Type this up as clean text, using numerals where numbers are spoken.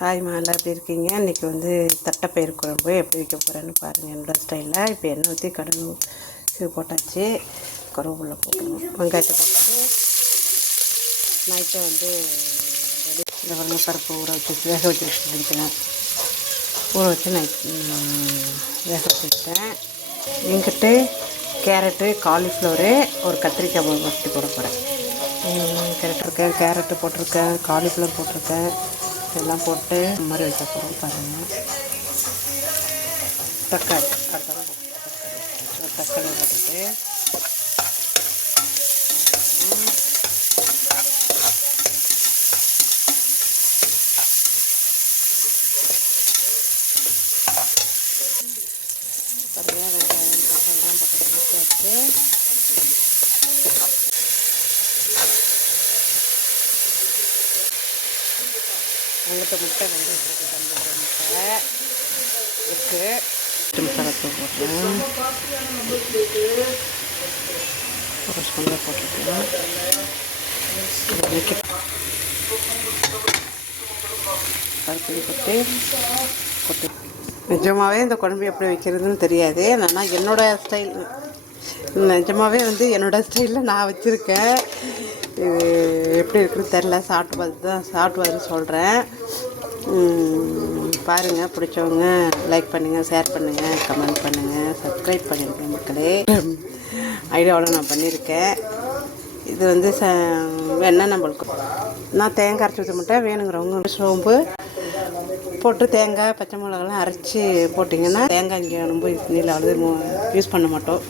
ஹாய்மா, எல்லாம் எப்படி இருக்கீங்க? இன்றைக்கி வந்து தட்டைப்பயிறு குழம்பு எப்படி வைக்க போகிறேன்னு பாருங்கள் என்னோடய ஸ்டைலில். இப்போ எண்ணெய் ஊற்றி கடுகு போட்டாச்சு. கருவேப்பிலை போட்டுருவோம், வெங்காயத்தை போட்டு நைட்டை வந்து ரெடி. இந்த பாருங்க, பருப்பு ஊற வச்சு வேக வச்சுருக்கேன். ஊற வச்சு வேக வச்சுருக்கேன். எங்கிட்ட கேரட்டு, காலிஃப்ளவரு, ஒரு கத்திரிக்காய் வச்சு போட போகிறேன். கேரட்டு போட்டிருக்கேன், காலிஃப்ளவர் போட்டிருக்கேன். இதெல்லாம் போட்டு இந்த மாதிரி வைக்க போகிறோம் பாருங்கள். தக்காளி தக்காளி போட்டுட்டு பாருங்கள், வெங்காயம் தக்காளிலாம் போட்டு வச்சு உங்கள்கிட்ட முட்டை வந்து முட்டை இருக்குது. மசாலா தூள் போட்டுருவேன், ஒரு ஸ்பூன் போட்டுருக்கேன். பருப்பு கொட்டு. நிஜமாகவே இந்த குழம்பு எப்படி வைக்கிறதுன்னு தெரியாது. ஆனால் என்னோடய ஸ்டைல், நிஜமாகவே வந்து என்னோடய ஸ்டைலில் நான் வச்சுருக்கேன். இது எப்படி இருக்குன்னு தெரில, சாப்பிட்டு பார்த்து சொல்கிறேன். பாருங்கள், பிடிச்சவங்க லைக் பண்ணுங்கள், ஷேர் பண்ணுங்கள், கமெண்ட் பண்ணுங்கள், சப்ஸ்கிரைப் பண்ணியிருக்கேன் மக்களே. ஐடியாவோட நான் பண்ணியிருக்கேன். இது வந்து வேணால் நம்மளுக்கு நான் தேங்காய் அரைச்சி ஊற்ற மாட்டேன். வேணுங்கிறவங்க சோம்பு போட்டு தேங்காய், பச்சை மிளகாலாம் அரைச்சி போட்டிங்கன்னா, தேங்காய் இங்கே ரொம்ப நீளம் யூஸ் பண்ண மாட்டோம்.